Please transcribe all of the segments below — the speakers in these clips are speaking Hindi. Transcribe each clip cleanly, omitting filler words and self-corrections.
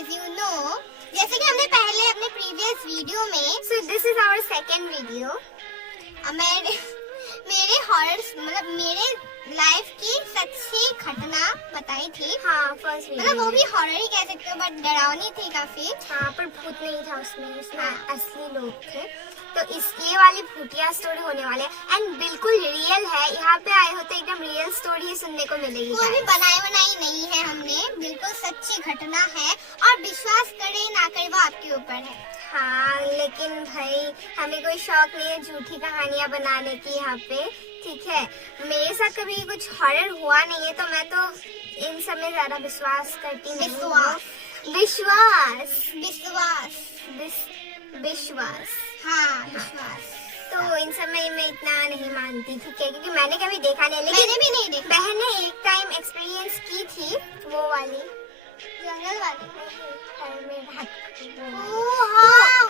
as you know, जैसे कि हमने पहले अपने प्रीवियस वीडियो में, so this is our second video, मेरे हॉरर मतलब मेरे लाइफ की सच्ची घटना बताई थी। हाँ, फर्स्ट वीडियो मतलब वो भी हॉरर ही कह सकते हो, बट डरावनी थी काफी। हाँ, पर भूत नहीं था उसमें असली लोग थे। तो ये वाली भूतिया स्टोरी होने वाले है एंड बिल्कुल रियल है। यहाँ पे आए हो तो एकदम रियल स्टोरी ही सुनने को मिलेगी। वो भी बनाई नहीं है हमने, बिल्कुल सच्ची घटना है और विश्वास करे ना करे वो आपके ऊपर है। हाँ, लेकिन भाई हमें कोई शौक नहीं है झूठी कहानियाँ बनाने की यहाँ पे, ठीक है। मेरे साथ कभी कुछ हॉरर हुआ नहीं है तो मैं तो इन सब में ज्यादा विश्वास करती नहीं हूँ। विश्वास हाँ, विश्वास। तो इन सब में मैं इतना नहीं मानती, ठीक है, क्योंकि मैंने कभी देखा नहीं। लेकिन मैंने भी नहीं देखा। बहन ने एक टाइम एक्सपीरियंस की थी, वो वाली जंगल वाली।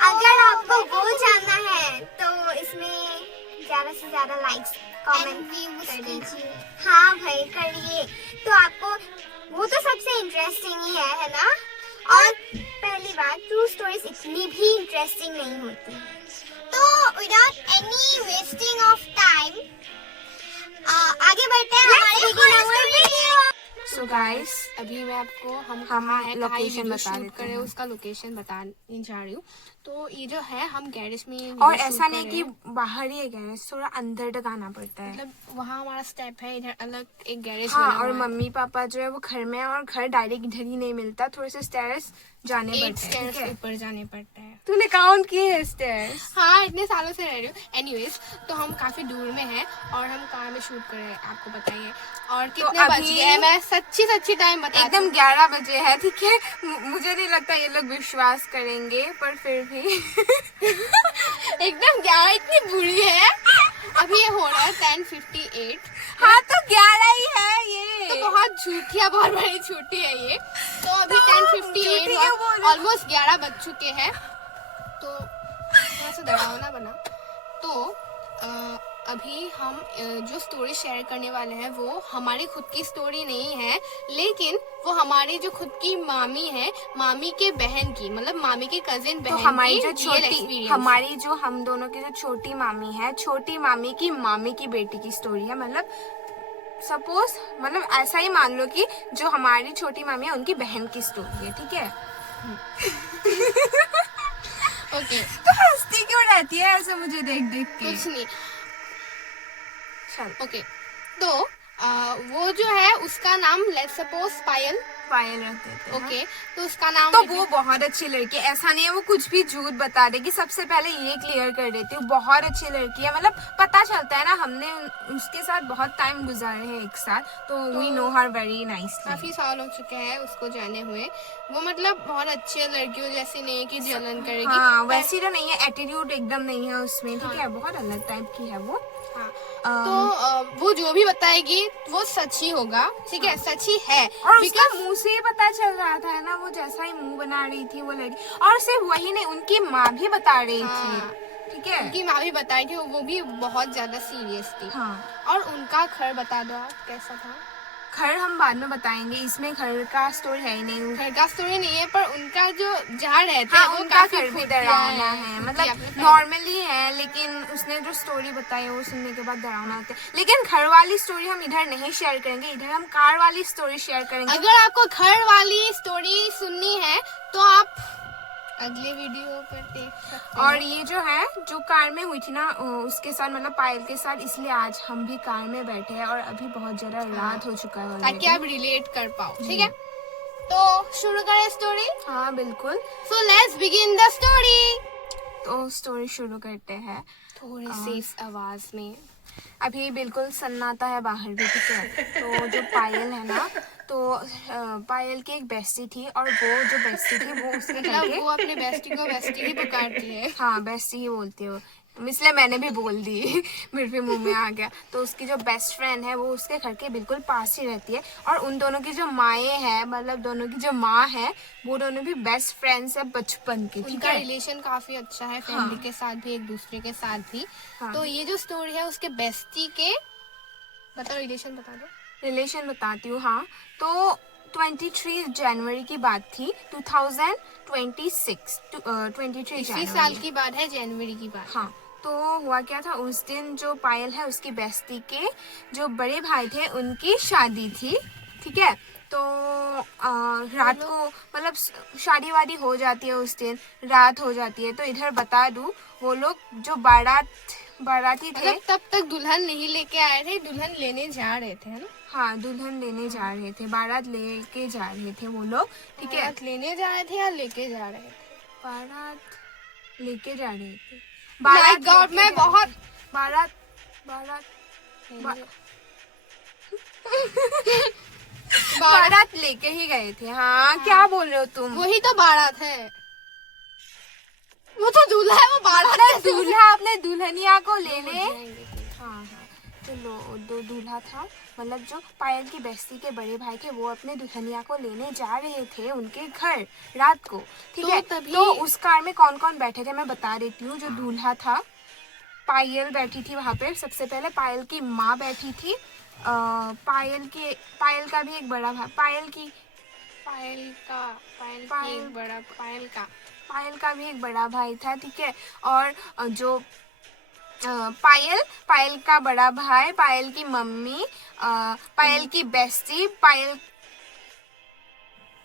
अगर आपको वो जानना है तो इसमें ज्यादा से ज्यादा लाइक्स कमेंट कर दीजिए। हाँ भाई करिए, तो आपको वो तो सबसे इंटरेस्टिंग ही है ना। और पहली बात, ट्रू स्टोरीज इतनी भी इंटरेस्टिंग नहीं होती। तो without any wasting of time आगे बढ़ते हैं हमारे वीडियो। सो गाइस, अभी मैं आपको हम लोकेशन बता देते हैं, उसका लोकेशन बताने जा रही हूँ। तो ये जो है हम गैरेज में, और ऐसा नहीं कि बाहर ही है गैरेज, थोड़ा अंदर तक आना पड़ता है। मतलब वहाँ हमारा स्टेप है, इधर अलग एक गैरेज। हाँ, और मम्मी पापा जो है वो घर में है और घर डायरेक्ट इधर ही नहीं मिलता, थोड़े से स्टेयर्स जाने पड़ते हैं, ऊपर जाने पड़ता है। तूने काउंट किए हैं स्टेयर्स? हाँ, इतने सालों से रह रही हूँ। एनीवेज, तो हम काफी दूर में हैं और हम कार में शूट कर रहे हैं, आपको बताइए। और कितने बज गए हैं, मैं सच्ची टाइम बता, एकदम 11 बजे है, ठीक है। मुझे नहीं लगता ये लोग विश्वास करेंगे, पर फिर भी एकदम 11 इतनी बुरी है। अभी ये हो रहा है 10:58। हाँ, तो 11 ही है ये, तो बहुत झूठिया, बहुत बड़ी झूठी है ये। तो अभी 10:58, ऑलमोस्ट 11 बज चुके हैं। तो थोड़ा सा डरावना बना। तो अभी हम जो स्टोरी शेयर करने वाले हैं वो हमारी खुद की स्टोरी नहीं है, लेकिन वो हमारी जो खुद की मामी है, मामी के बहन की, मतलब मामी के कजिन बहन, तो हमारी जो छोटी, हमारी जो हम दोनों की जो छोटी मामी है, छोटी मामी की मामी की बेटी की स्टोरी है। मतलब सपोज, मतलब ऐसा ही मान लो कि जो हमारी छोटी मामी है उनकी बहन की स्टोरी है, ठीक है। ओके, तो हंसती क्यों रहती है ऐसे मुझे देख के? कुछ नहीं। ओके, तो वो जो है उसका नाम लेट्स सपोज पायल रखते थे। ओके, तो उसका नाम, तो वो बहुत अच्छी लड़की है, ऐसा नहीं है वो कुछ भी झूठ बता देगी। सबसे पहले ये क्लियर कर देती हूँ, बहुत अच्छी लड़की है। मतलब पता चलता है ना, हमने उसके साथ बहुत टाइम गुजारे हैं एक साथ, तो we know her very nicely. काफी साल हो चुके हैं उसको जाने हुए। वो मतलब बहुत अच्छी लड़कियों जैसी नहीं है कि जलन करेगी। हाँ, वैसी तो नहीं है, एटीट्यूड एकदम नहीं है उसमें, ठीक है, बहुत अलग टाइप की है वो। हाँ, तो वो जो भी बताएगी वो सच ही होगा, ठीक है, सच ही है। और उसका मुंह से ही पता चल रहा था ना, वो जैसा ही मुंह बना रही थी वो लड़की। और सिर्फ वही नहीं, उनकी माँ भी बता रही थी, ठीक है, उनकी माँ भी बताई थी, वो भी बहुत ज्यादा सीरियस थी। हाँ, और उनका घर बता दो आप, कैसा था? घर हम बाद में बताएंगे, इसमें घर का स्टोरी है ही नहीं। घर का स्टोरी नहीं है, पर उनका जो जहाँ रहते हैं, उनका घर भी डरावना है, मतलब नॉर्मली है, लेकिन उसने जो स्टोरी बताई वो सुनने के बाद डरावना होता है। लेकिन घर वाली स्टोरी हम इधर नहीं शेयर करेंगे, इधर हम कार वाली स्टोरी शेयर करेंगे। अगर आपको घर वाली स्टोरी सुननी है तो आप अगले वीडियो पर देख सकते हैं। और ये जो है, जो कार में हुई थी ना उसके साथ, मतलब पायल के साथ, इसलिए आज हम भी कार में बैठे हैं और अभी बहुत ज्यादा रात हो चुका है, ताकि आप रिलेट कर पाओ, ठीक है। तो शुरू करें स्टोरी? हाँ बिल्कुल। So let's begin the story. तो स्टोरी शुरू करते हैं थोड़ी सेफ आवाज में। अभी बिल्कुल सन्नाटा है बाहर भी, ठीक है। तो जो पायल है ना, तो पायल की एक बेस्टी थी, और वो जो बेस्टी थी वो उसके घर के, वो अपनी बेस्टी को बेस्टी ही पुकारती है। हाँ, बेस्टी ही बोलती है वो, इसलिए मैंने भी बोल दी, मेरे भी मुंह में आ गया। तो उसकी जो बेस्ट फ्रेंड है वो उसके घर के बिल्कुल पास ही रहती है, और उन दोनों की जो माएँ हैं, मतलब दोनों की जो माँ है, वो दोनों भी बेस्ट फ्रेंड्स है बचपन की, ठीक है। रिलेशन काफी अच्छा है, फैमिली के साथ भी, एक दूसरे के साथ भी। तो ये जो स्टोरी है उसके बेस्टी के, बताओ रिलेशन बता दो। रिलेशन बताती हूँ। हाँ, तो 23 जनवरी की बात थी, 2026, 23 इसी जनवरी। साल की बात है, जनवरी की बात। हाँ, तो हुआ क्या था उस दिन, जो पायल है उसकी बेस्ती के जो बड़े भाई थे उनकी शादी थी, ठीक है। तो रात को मतलब शादी वादी हो जाती है उस दिन, रात हो जाती है। तो इधर बता दूं, वो लोग जो बाराती थे, मतलब तब तक दुल्हन नहीं लेके आए थे, दुल्हन लेने जा रहे थे, है ना? हाँ दुल्हन लेने जा रहे थे, बारात लेके जा रहे थे वो लोग, ठीक है। बारात लेने जा रहे थे या लेके जा रहे थे? बारात लेके जा रहे थे। My God, मैं बहुत बारात बारात बारात लेके ही गए थे। हाँ, क्या बोल रहे हो तुम? वही तो बारात है, वो तो दूल्हा है, वो बारात है। दूल्हा अपने दुल्हनिया को लेने। जाएंगे। हाँ हाँ, तो दो दूल्हा था, मतलब जो पायल की बेस्ती के बड़े भाई थे, वो अपने दुल्हनिया को लेने जा रहे थे उनके घर रात को, ठीक है। तो उस कार में कौन कौन बैठे थे मैं बता देती हूँ। जो दूल्हा था, पायल बैठी थी वहाँ पे। सबसे पहले पायल की माँ बैठी थी, पायल का भी एक बड़ा भाई, पायल का भी एक बड़ा भाई था, ठीक है। और जो पायल का बड़ा भाई, पायल की मम्मी, पायल की बेस्टी, पायल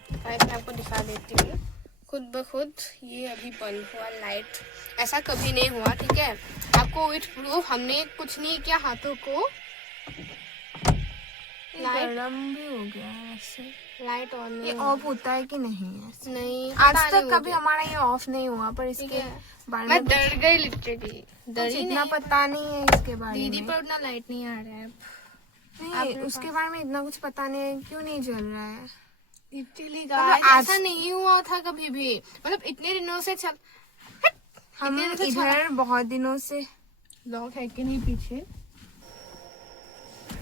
मैं आपको दिखा देती हूँ खुद ब खुद। ये अभी बंद हुआ लाइट, ऐसा कभी नहीं हुआ, ठीक है। आपको विथ प्रूफ, हमने कुछ नहीं किया हाथों को। लाइट गरम भी हो गया है ऐसे। लाइट ऑन नहीं ये ऑफ होता है कि नहीं ऐसे? नहीं, आज तक कभी हमारा ये ऑफ नहीं हुआ, पर इसके बारे मैं में डर गई लिटरली, डरी इतना नहीं। पता नहीं है इसके बारे दीदी में। पर उतना लाइट नहीं आ रहा है नहीं, उसके बारे में इतना कुछ पता नहीं है, क्यों नहीं जल रहा है। लिटरली मतलब गाइस, ऐसा नहीं हुआ था कभी भी, मतलब इतने दिनों से चल। हम इधर बहुत दिनों से। लॉक है कि नहीं पीछे?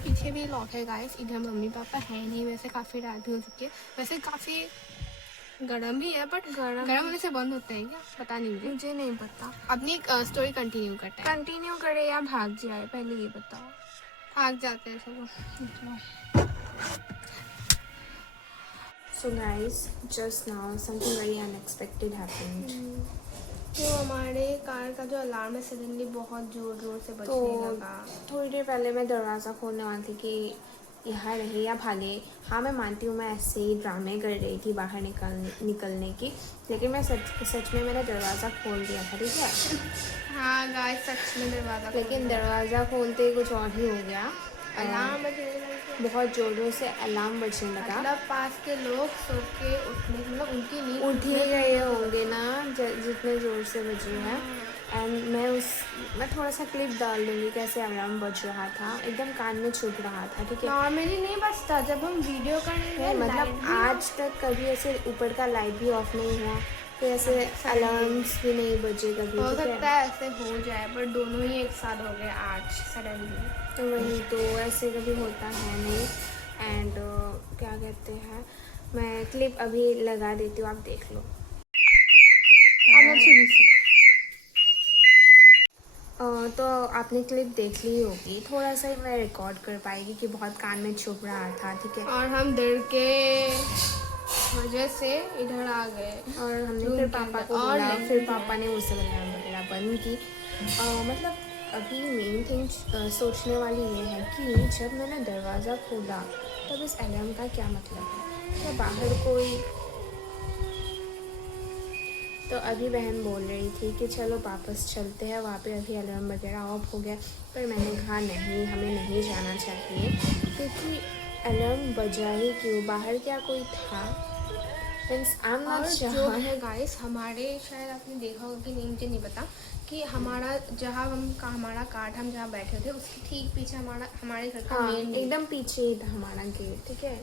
पीछे भी लॉक है गाइस। इधर मम्मी पापा है नहीं, वैसे काफी रात भी हो चुकी है, वैसे काफी गर्म भी है, बट गर्म होने से बंद होता है क्या पता नहीं मुझे नहीं पता। अपनी स्टोरी कंटिन्यू करते हैं। कंटिन्यू करे या भाग जाए, पहले ये बताओ। भाग जाते हैं चलो। So guys, just now something very unexpected happened. तो हमारे कार का जो अलार्म है सडनली बहुत जोर जोर से बजने लगा। थोड़ी देर पहले मैं दरवाज़ा खोलने वाली थी कि यहाँ रहे या भागे। हाँ, मैं मानती हूँ मैं ऐसे ही ड्रामे कर रही थी बाहर निकलने की, लेकिन मैं सच में मैंने दरवाज़ा खोल दिया था, ठीक है। हाँ गाइस, सच में दरवाज़ा, लेकिन दरवाज़ा खोलते ही कुछ और ही हो गया। अलार्म बजने लगा, बहुत जोरों से अलार्म बजने लगा। मतलब पास के लोग सो के उठने, मतलब उनकी नींद उठ ही गए होंगे ना जितने ज़ोर से बजे हैं। एंड मैं थोड़ा सा क्लिप डाल दूँगी कैसे अलार्म बज रहा था, एकदम कान में चुभ रहा था, ठीक है। नॉर्मली नहीं बजता जब हम वीडियो करेंगे, मतलब आज तक कभी ऐसे ऊपर का लाइट भी ऑफ नहीं हुआ, तो ऐसे अलार्म्स भी नहीं बजे कभी, हो ठीक सकता है। है ऐसे हो जाए, पर दोनों ही एक साथ हो गए आज सडनली। तो वही तो, ऐसे कभी होता है नहीं। एंड क्या कहते हैं, मैं क्लिप अभी लगा देती हूँ, आप देख लो। तो आपने क्लिप देख ली होगी, थोड़ा सा ही मैं रिकॉर्ड कर पाएगी कि बहुत कान में चुभ रहा था, ठीक है। और हम डर के वजह से इधर आ गए, और हमने फिर पापा को बोला, फिर पापा ने उससे अलार्म वगैरह बंद की। मतलब अभी मेन थिंग सोचने वाली ये है कि जब मैंने दरवाज़ा खोला तब इस अलार्म का क्या मतलब है, क्या बाहर कोई। तो अभी बहन बोल रही थी कि चलो वापस चलते हैं, वहाँ पे अभी अलार्म वगैरह ऑफ हो गया, पर मैंने कहा नहीं, हमें नहीं जाना चाहिए, क्योंकि अलार्म बजा ही क्यों, बाहर क्या कोई था। और जो है गाइस, हमारे शायद आपने देखा होगा कि नहीं, मुझे नहीं पता, कि हमारा जहाँ हमारा कार्ड हम जहाँ बैठे थे उसके ठीक पीछे हमारे घर का मेन एकदम पीछे ही था हमारा गेट, ठीक है।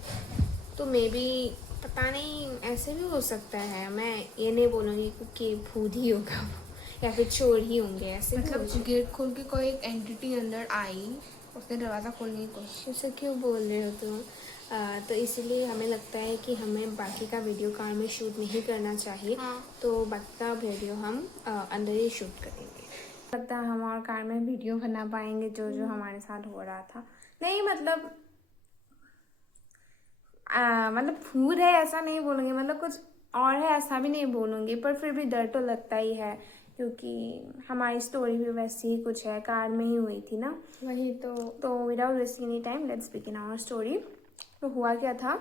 तो मे बी पता नहीं, ऐसे भी हो सकता है, मैं ये नहीं बोलूँगी कि भूत ही होगा या फिर चोर ही होंगे, ऐसे मतलब गेट खोल के कोई एक एंटिटी अंदर आई, उसने दरवाज़ा खोलने की कोशिश। ऐसा क्यों बोल रहे हो तुम? तो इसीलिए हमें लगता है कि हमें बाकी का वीडियो कार में शूट नहीं करना चाहिए। तो बाकी का वीडियो हम अंदर ही शूट करेंगे। लगता है हम और कार में वीडियो बना पाएंगे जो हमारे साथ हो रहा था। नहीं मतलब मतलब भूत है ऐसा नहीं बोलूँगी, मतलब कुछ और है ऐसा भी नहीं बोलूँगी, पर फिर भी डर तो लगता ही है क्योंकि हमारी स्टोरी भी वैसी ही कुछ है, कार में ही हुई थी ना। वही तो without wasting any time let's begin our story. तो हुआ क्या था,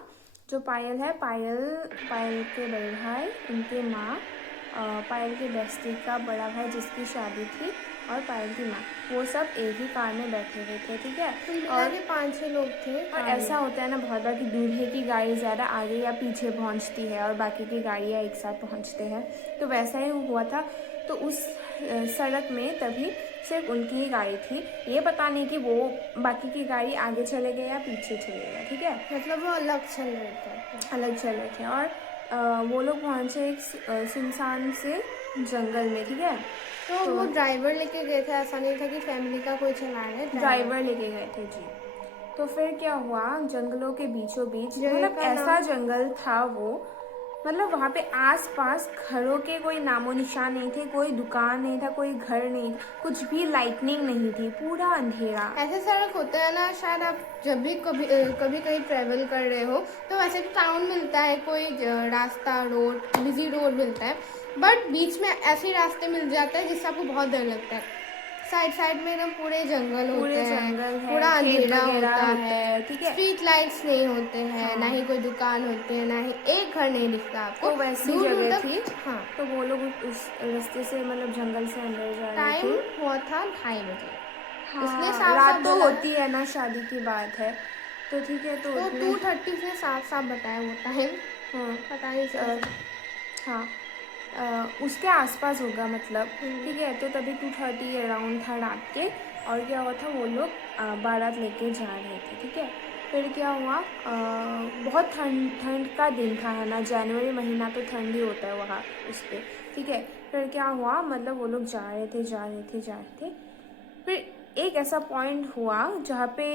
जो पायल है, पायल के बड़े भाई, उनके माँ, पायल के बेस्टी का बड़ा भाई जिसकी शादी थी, और पायल की माँ, वो सब एक ही कार में बैठे हुए थे, ठीक है। और 5-6 लोग थे। और ऐसा होता है ना बहुत बार कि दूल्हे की गाड़ी ज़्यादा आगे या पीछे पहुंचती है और बाकी की गाड़ियाँ एक साथ पहुंचते हैं, तो वैसा ही हुआ था। तो उस सड़क में तभी सिर्फ उनकी ही गाड़ी थी, ये पता नहीं कि वो बाकी की गाड़ी आगे चले गए या पीछे चले गए, ठीक है। मतलब वो अलग चल रहे थे। अलग चल रहे थे और वो लोग पहुँचे एक सुनसान से जंगल में, ठीक है। तो वो ड्राइवर लेके गए थे, ऐसा नहीं था कि फैमिली का कोई चला रहा है, ड्राइवर लेके गए थे जी। तो फिर क्या हुआ, जंगलों के बीचों बीच, जगह मतलब का ऐसा जंगल था वो, मतलब वहाँ पे आसपास घरों के कोई नामो निशान नहीं थे, कोई दुकान नहीं था, कोई घर नहीं, कुछ भी लाइटनिंग नहीं थी, पूरा अंधेरा। ऐसे सड़क होता है ना, शायद आप जब भी कभी कहीं ट्रैवल कर रहे हो तो वैसे तो टाउन मिलता है, कोई रास्ता, रोड, बिजी रोड मिलता है, बट बीच में ऐसे रास्ते मिल जाते हैं जिससे आपको बहुत डर लगता है। साइड में एकदम पूरे जंगल होते हैं, पूरा अंधेरा होता है, ठीक है। स्ट्रीट लाइट्स नहीं होते हैं, ना ही कोई दुकान होते हैं, ना ही एक घर नहीं दिखता आपको, तो वैसी दूर दूर जगह तक। थी। हाँ, तो वो लोग उस रास्ते से मतलब जंगल से अंदर जा रहे थे। टाइम हुआ था 2:30 बजे। हाँ, उसने साफ रात तो बोला होती है ना, शादी की बात है, तो ठीक है। तो 2:30 से साफ बताया वो टाइम। हाँ, पता नहीं चला। हाँ, उसके आसपास होगा मतलब, ठीक है। तो तभी 2:30 अराउंड था रात के, और क्या हुआ था, वो लोग बारात लेके जा रहे थे, ठीक है। फिर क्या हुआ, बहुत ठंड का दिन था, है ना, जनवरी महीना तो ठंड ही होता है वहाँ उस पर, ठीक है। फिर क्या हुआ, मतलब वो लोग जा रहे थे। फिर एक ऐसा पॉइंट हुआ जहाँ पे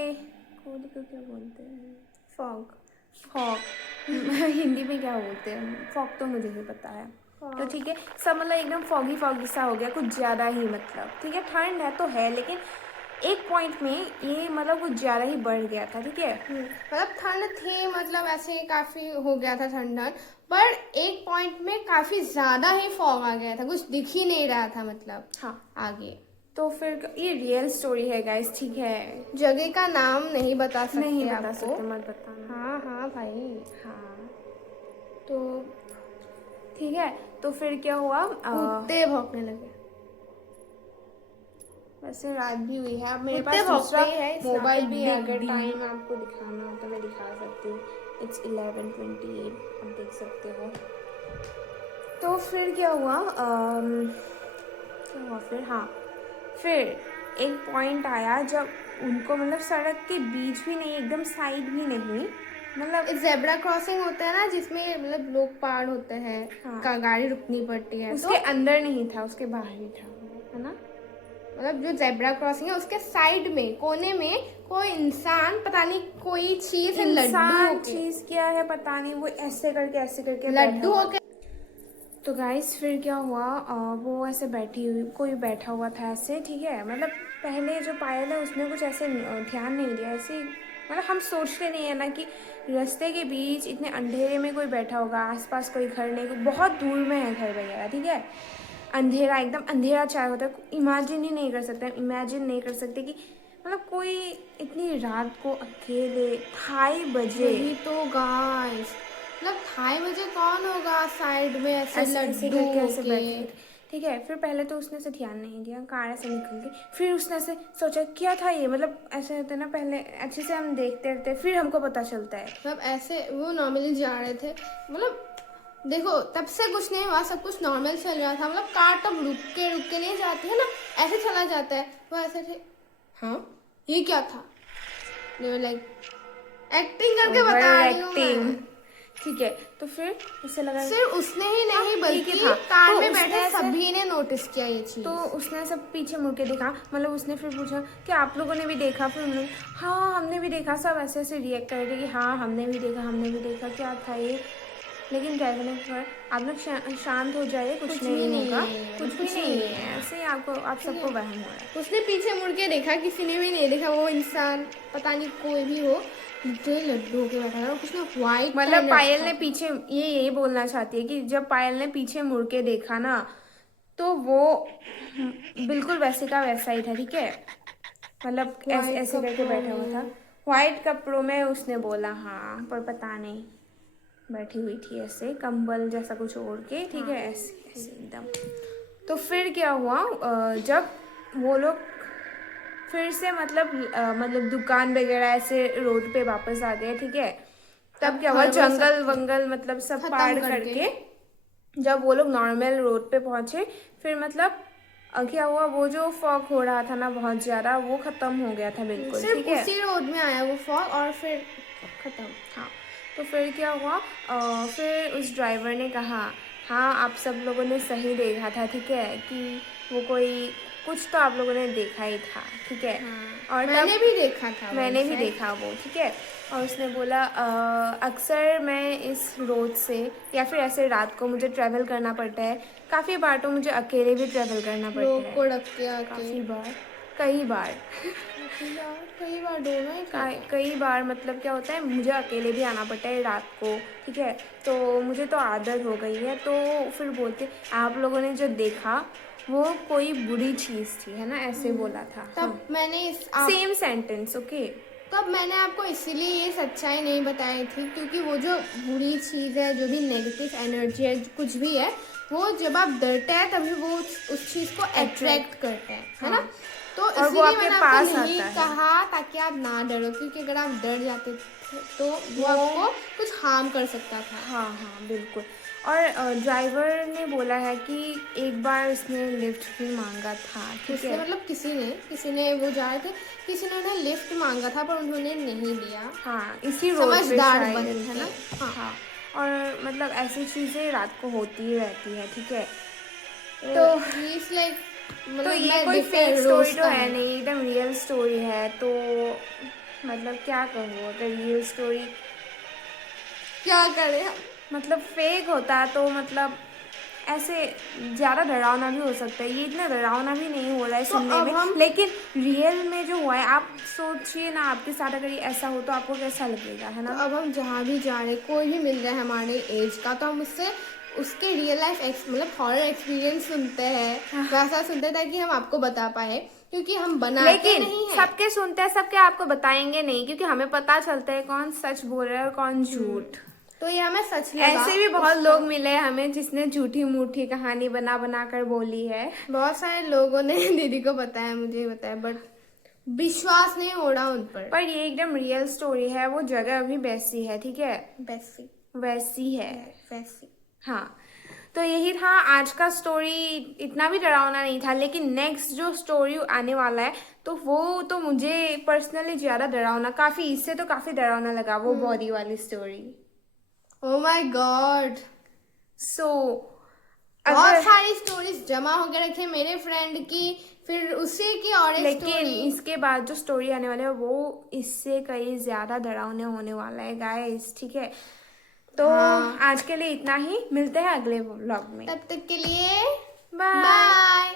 कोहली को क्या बोलते हैं, फॉग हिंदी में क्या बोलते हैं, फॉग तो मुझे भी पता है। तो ठीक है, सब मतलब एकदम फॉगी सा हो गया, कुछ ज़्यादा ही, मतलब ठीक है, ठंड है तो है, लेकिन एक पॉइंट में ये मतलब कुछ ज़्यादा ही बढ़ गया था, ठीक है। मतलब ठंड थी, मतलब ऐसे काफी हो गया था ठंड, पर एक पॉइंट में काफी ज्यादा ही फॉग आ गया था, कुछ दिख ही नहीं रहा था, मतलब हाँ, आगे। तो फिर ये रियल स्टोरी है गाइस, ठीक है। जगह का नाम नहीं बता सकते, नहीं बता आपको। सकते, मत बताना। हाँ भाई। हाँ, तो ठीक है। तो फिर क्या हुआ, कुत्ते भौंकने लगे। वैसे रात भी हुई है, अब मेरे कुत्ते पास दूसरा भौंकते हैं, it's मोबाइल not a भी है, big अगर deal। टाइम आपको दिखाना हो तो मैं दिखा सकती हूँ। It's 11:28, आप देख सकते हो। तो फिर क्या हुआ, फिर, हाँ, फिर एक पॉइंट आया जब उनको मतलब सड़क के बीच भी नहीं, एकदम साइड भी नहीं, मतलब जेब्रा क्रॉसिंग होता है ना, जिसमें मतलब लोग पार होते हैं, हाँ, का गाड़ी रुकनी पड़ती है, उसके अंदर नहीं था, उसके बाहर ही था, है ना। मतलब जो जेब्रा क्रॉसिंग है उसके साइड में, कोने में कोई इंसान, पता नहीं कोई चीज है, लड्डू चीज क्या है पता नहीं, वो ऐसे करके लड्डू होके। तो गाइस फिर क्या हुआ, वो ऐसे कोई बैठा हुआ था ऐसे, ठीक है। मतलब पहले जो पायल है उसने कुछ ऐसे ध्यान नहीं दिया, ऐसे मतलब हम सोचते नहीं है ना कि रास्ते के बीच इतने अंधेरे में कोई बैठा होगा, आसपास कोई घर नहीं, बहुत दूर में है घर वगैरह, ठीक है। अंधेरा, एकदम अंधेरा चाहे होता है, इमेजिन नहीं कर सकते कि मतलब कोई इतनी रात को अकेले 2:30 बजे। वही तो गाइस, मतलब 2:30 बजे कौन होगा साइड में ऐसे लड्डू बैठे, ठीक है। फिर पहले तो उसने ऐसे ध्यान नहीं दिया, कार ऐसे निकल गई, फिर उसने ऐसे सोचा क्या था ये, मतलब ऐसे होता है ना, पहले अच्छे से हम देखते रहते, फिर हमको पता चलता है। मतलब ऐसे वो नॉर्मली जा रहे थे, मतलब देखो तब से कुछ नहीं हुआ, सब कुछ नॉर्मल चल रहा था, मतलब कार तब रुक के नहीं जाती है ना, ऐसे चला जाता है, वो ऐसे थे, हाँ ये क्या था, लाइक एक्टिंग करके बता रही हूँ मैं। ठीक है, तो फिर इसे लगा सिर्फ उसने ही नहीं बल्कि हाँ, कार तो में बैठे सभी ने नोटिस किया ये चीज। तो उसने सब पीछे मुड़ के देखा, मतलब उसने फिर पूछा कि आप लोगों ने भी देखा, फिर उन्होंने हाँ हमने भी देखा, सब ऐसे ऐसे रिएक्ट कर रहे थे कि हाँ हमने भी देखा, क्या था ये। लेकिन ड्राइवर ने कहा आप लोग शांत हो जाइए, कुछ नहीं होगा, कुछ भी नहीं है, ऐसे ही आप सबको वहम हो रहा है। उसने पीछे मुड़ के देखा, किसी ने भी नहीं देखा। वो इंसान पता नहीं कोई भी हो, लड्डू होके बैठा था, उसने व्हाइट, मतलब पायल ने पीछे ये बोलना चाहती है कि जब पायल ने पीछे मुड़ के देखा ना, तो वो बिल्कुल वैसे का वैसा ही था, ठीक है, मतलब ऐसे करके बैठा हुआ था व्हाइट कपड़ों में। उसने बोला हाँ, पर पता नहीं, बैठी हुई थी ऐसे कंबल जैसा कुछ ओढ़ के, ठीक है, ऐसे ऐसे एकदम। तो फिर क्या हुआ, जब वो लोग फिर से मतलब दुकान वगैरह ऐसे रोड पे वापस आ गए, ठीक है, तब क्या हुआ, जंगल वंगल मतलब सब पार करके जब वो लोग नॉर्मल रोड पे पहुंचे, फिर मतलब क्या हुआ, वो जो फॉग हो रहा था ना बहुत ज्यादा, वो खत्म हो गया था बिल्कुल, ठीक है, उसी रोड में आया वो फॉग और फिर खत्म। हाँ, तो फिर क्या हुआ, फिर उस ड्राइवर ने कहा हाँ आप सब लोगों ने सही देखा था, ठीक है, कि वो कोई कुछ तो आप लोगों ने देखा ही था, ठीक है, और मैंने भी देखा था, मैंने भी देखा वो, ठीक है। और उसने बोला अक्सर मैं इस रोड से या फिर ऐसे रात को मुझे ट्रैवल करना पड़ता है, काफ़ी बार तो मुझे अकेले भी ट्रैवल करना पड़ता है, लोग को रख के आके, काफ़ी बार, कई बार दोनों, कई बार मतलब क्या होता है, मुझे अकेले भी आना पड़ता है रात को, ठीक है, तो मुझे तो आदत हो गई है। तो फिर बोलते आप लोगों ने जो देखा वो कोई बुरी चीज़ थी, है ना, ऐसे बोला था। तब मैंने सेम सेंटेंस, ओके। तब मैंने आपको इसीलिए ये सच्चाई नहीं बताई थी, क्योंकि वो जो बुरी चीज़ है, जो भी नेगेटिव एनर्जी है, कुछ भी है, वो जब आप डरते हैं तभी वो उस चीज़ को अट्रैक्ट करते हैं, है ना। तो इसलिए मैंने आपको नहीं कहा ताकि आप ना डरो, क्योंकि अगर आप डर जाते तो वो आपको कुछ हार्म कर सकता था। हाँ हाँ बिल्कुल। और ड्राइवर ने बोला है कि एक बार उसने लिफ्ट भी मांगा था, ठीक है, मतलब किसी ने वो जा रहे थे, किसी ने उन्हें लिफ्ट मांगा था पर उन्होंने नहीं दिया। हाँ, इसी रोड पे समझदार बने, है ना। हाँ, और मतलब ऐसी चीज़ें रात को होती ही रहती है, ठीक है। तो ये कोई फेक स्टोरी तो है नहीं, एकदम रियल स्टोरी है। तो मतलब क्या कहूँ, अगर रियल स्टोरी क्या करें, मतलब फेक होता तो मतलब ऐसे ज़्यादा डरावना भी हो सकता है। ये इतना डरावना भी नहीं हो रहा है सुनने में, लेकिन रियल में जो हुआ है, आप सोचिए ना, आपके साथ अगर ये ऐसा हो तो आपको कैसा लगेगा, है ना। तो अब हम जहाँ भी जा रहे, कोई भी मिल रहा है हमारे एज का, तो हम उसके रियल लाइफ मतलब हॉरर एक्सपीरियंस सुनते हैं, वैसा सुनते हैं ताकि हम आपको बता पाए, क्योंकि हम बनाते नहीं हैं। सबके सुनते हैं, सबके आपको बताएंगे नहीं, क्योंकि हमें पता चलता है कौन सच बोल रहा है और कौन झूठ। तो ये हमें सच लगा। ऐसे भी बहुत लोग मिले हमें जिसने झूठी मूठी कहानी बना कर बोली है। बहुत सारे लोगों ने दीदी को बताया, मुझे बताया, बट विश्वास नहीं हो रहा उन पर ये एकदम रियल स्टोरी है। वो जगह अभी वैसी है, ठीक है, वैसी है। हाँ, तो यही था आज का स्टोरी। इतना भी डरावना नहीं था, लेकिन नेक्स्ट जो स्टोरी आने वाला है तो वो तो मुझे पर्सनली ज्यादा डरावना, इससे तो काफी डरावना लगा वो बॉडी वाली story. Oh my god. So बहुत सारी स्टोरीज जमा होकर रखे मेरे फ्रेंड की, फिर उसी की और लेकिन इसके बाद जो स्टोरी आने वाला है वो इससे कई ज्यादा डरावने होने वाला है गाइस, ठीक है। तो आज के लिए इतना ही, मिलते हैं अगले व्लॉग में, तब तक के लिए बाय।